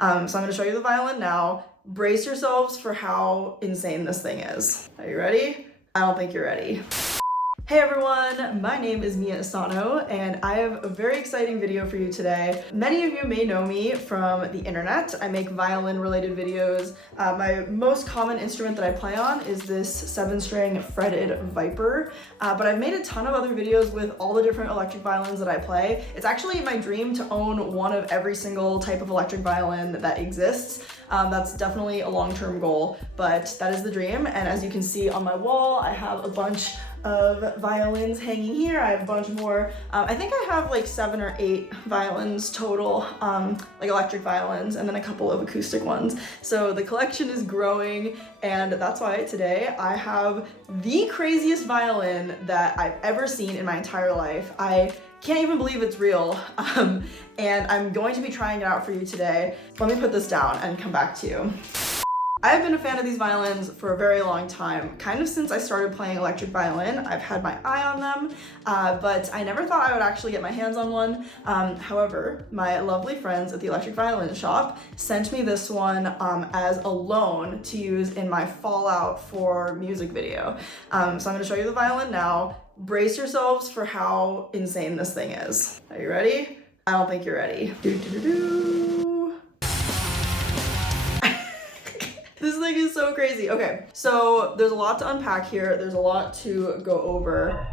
So I'm gonna show you the violin now. Brace yourselves for how insane this thing is. Are you ready? I don't think you're ready. Hey everyone, my name is Mia Asano and I have a very exciting video for you today. Many of you may know me from the internet. I make violin related videos. My most common instrument that I play on is this 7-string fretted Viper, but I've made a ton of other videos with all the different electric violins that I play. It's actually my dream to own one of every single type of electric violin that exists. That's definitely a long-term goal, but that is the dream. And as you can see on my wall, I have a bunch of violins hanging here. I have a bunch more. I think I have like 7 or 8 violins total, like electric violins, and then a couple of acoustic ones. So the collection is growing, and that's why today I have the craziest violin that I've ever seen in my entire life. I can't even believe it's real, and I'm going to be trying it out for you today. Let me put this down and come back to you. I've been a fan of these violins for a very long time, kind of since I started playing electric violin. I've had my eye on them, but I never thought I would actually get my hands on one. However, my lovely friends at the electric violin shop sent me this one as a loan to use in my Fallout 4 music video. So I'm gonna show you the violin now. Brace yourselves for how insane this thing is. Are you ready? I don't think you're ready. This thing is so crazy. Okay, so there's a lot to unpack here. There's a lot to go over.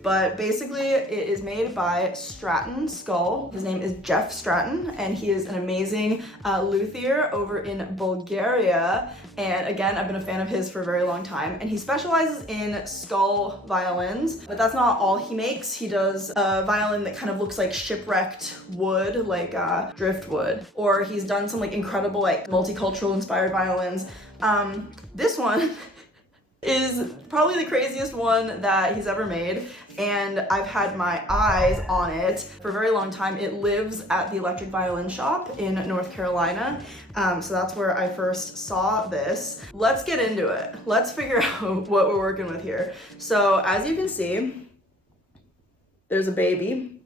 But basically it is made by Stratton Skull. His name is Jeff Stratton, and he is an amazing luthier over in Bulgaria. And again, I've been a fan of his for a very long time, and he specializes in skull violins, but that's not all he makes. He does a violin that kind of looks like shipwrecked wood, like driftwood, or he's done some like incredible like multicultural inspired violins. This one is probably the craziest one that he's ever made, and I've had my eyes on it for a very long time. It lives at the electric violin shop in North Carolina, so that's where I first saw this. Let's get into it. Let's figure out what we're working with here. So as you can see, there's a baby.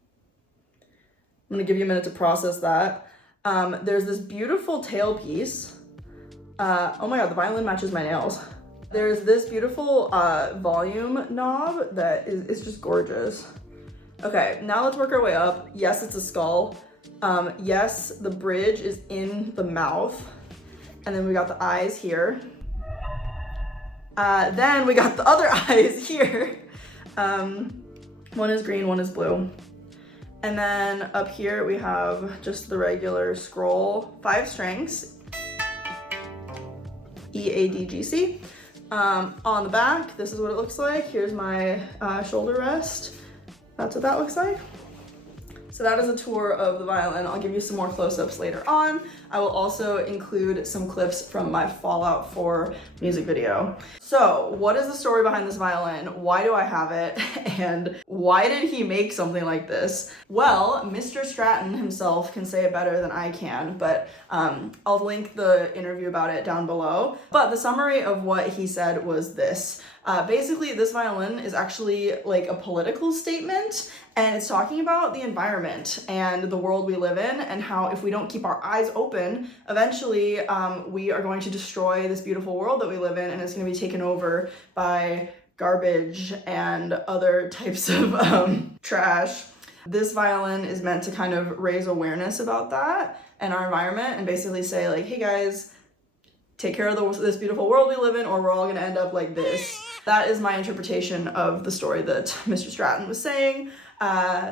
I'm gonna give you a minute to process that. There's this beautiful tailpiece. Oh my god, the violin matches my nails. There's this beautiful volume knob that is just gorgeous. Okay, now let's work our way up. Yes, it's a skull. Yes, the bridge is in the mouth. And then we got the eyes here. Then we got the other eyes here. One is green, one is blue. And then up here we have just the regular scroll, 5 strings, E, A, D, G, C. On the back, this is what it looks like. Here's my shoulder rest. That's what that looks like. So that is a tour of the violin. I'll give you some more close-ups later on. I will also include some clips from my Fallout 4 music video. So what is the story behind this violin? Why do I have it? And why did he make something like this? Well, Mr. Stratton himself can say it better than I can, but I'll link the interview about it down below. But the summary of what he said was this. Basically, this violin is actually like a political statement, and it's talking about the environment and the world we live in, and how if we don't keep our eyes open, eventually we are going to destroy this beautiful world that we live in, and it's going to be taken over by garbage and other types of trash. This violin is meant to kind of raise awareness about that and our environment, and basically say like, hey guys, take care of this beautiful world we live in, or we're all going to end up like this. That is my interpretation of the story that Mr. Stratton was saying.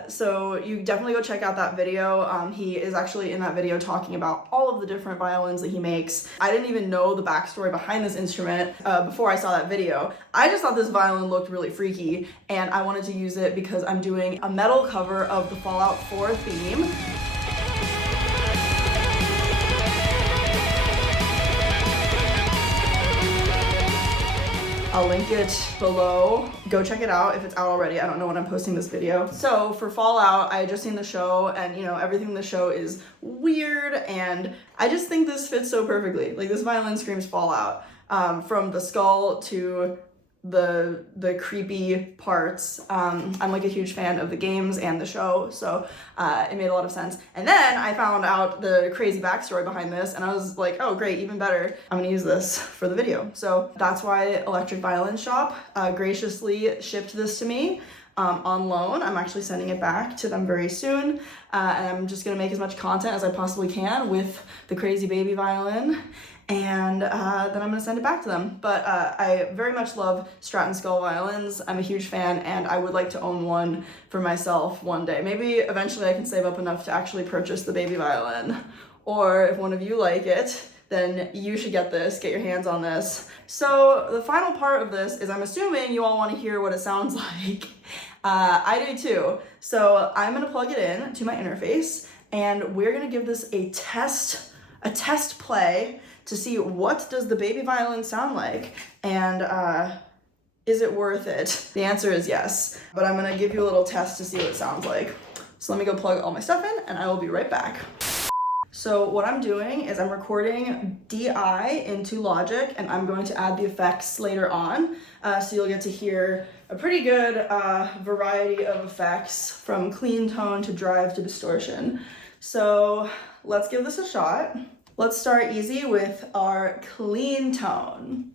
So you definitely go check out that video. He is actually in that video talking about all of the different violins that he makes. I didn't even know the backstory behind this instrument before I saw that video. I just thought this violin looked really freaky, and I wanted to use it because I'm doing a metal cover of the Fallout 4 theme. I'll link it below. Go check it out if it's out already. I don't know when I'm posting this video. So for Fallout, I just seen the show, and you know, everything in the show is weird, and I just think this fits so perfectly. Like, this violin screams Fallout. From the skull to the creepy parts. I'm like a huge fan of the games and the show, so it made a lot of sense. And then I found out the crazy backstory behind this, and I was like, oh great, even better. I'm gonna use this for the video. So that's why Electric Violin Shop graciously shipped this to me on loan. I'm actually sending it back to them very soon, and I'm just gonna make as much content as I possibly can with the crazy baby violin, and then I'm gonna send it back to them. But I very much love Stratton Skull violins. I'm a huge fan, and I would like to own one for myself one day. Maybe eventually I can save up enough to actually purchase the baby violin. Or if one of you like it, then you should get your hands on this. So the final part of this is, I'm assuming you all want to hear what it sounds like. I do too. So I'm gonna plug it in to my interface, and we're gonna give this a test play to see what does the baby violin sound like, and is it worth it? The answer is yes, but I'm gonna give you a little test to see what it sounds like. So let me go plug all my stuff in, and I will be right back. So what I'm doing is I'm recording DI into Logic, and I'm going to add the effects later on. So you'll get to hear a pretty good variety of effects, from clean tone to drive to distortion. So let's give this a shot. Let's start easy with our clean tone.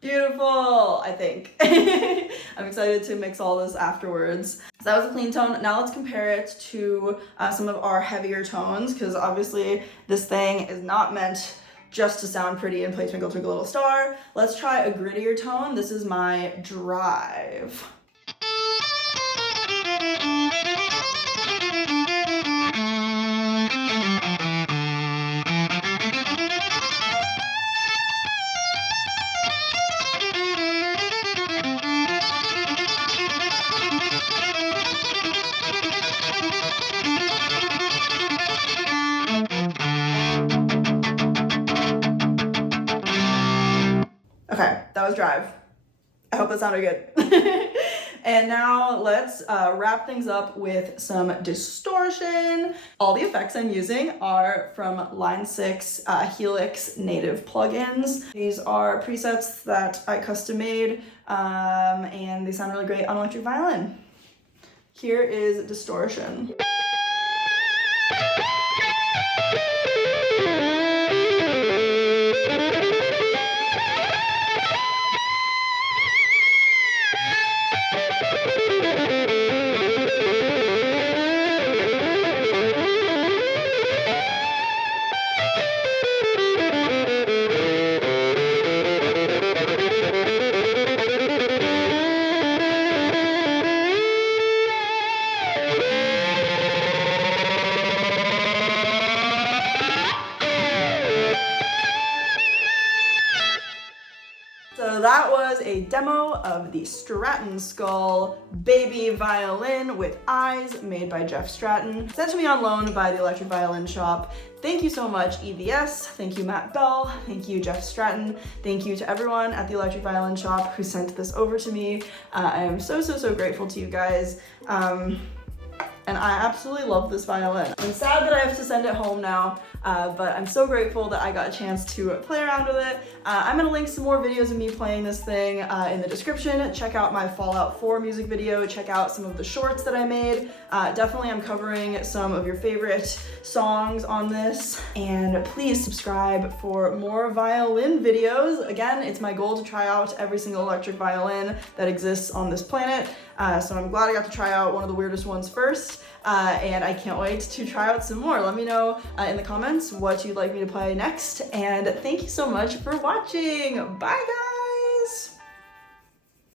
Beautiful, I think. I'm excited to mix all this afterwards. So that was a clean tone. Now let's compare it to some of our heavier tones, because obviously this thing is not meant just to sound pretty and play Twinkle Twinkle Little Star. Let's try a grittier tone. This is my drive. Okay, that was drive. I hope that sounded good. And now let's wrap things up with some distortion. All the effects I'm using are from Line 6 Helix native plugins. These are presets that I custom made, and they sound really great on electric violin. Here is distortion. So that was a demo of the Stratton Skull baby violin with eyes, made by Jeff Stratton, sent to me on loan by the Electric Violin Shop. Thank you so much, EVS. Thank you, Matt Bell. Thank you, Jeff Stratton. Thank you to everyone at the Electric Violin Shop who sent this over to me. I am so grateful to you guys. And I absolutely love this violin. I'm sad that I have to send it home now, but I'm so grateful that I got a chance to play around with it. I'm gonna link some more videos of me playing this thing in the description. Check out my Fallout 4 music video, check out some of the shorts that I made. Definitely I'm covering some of your favorite songs on this, and please subscribe for more violin videos. Again, it's my goal to try out every single electric violin that exists on this planet. So I'm glad I got to try out one of the weirdest ones first, and I can't wait to try out some more. Let me know in the comments what you'd like me to play next, and thank you so much for watching. Bye guys!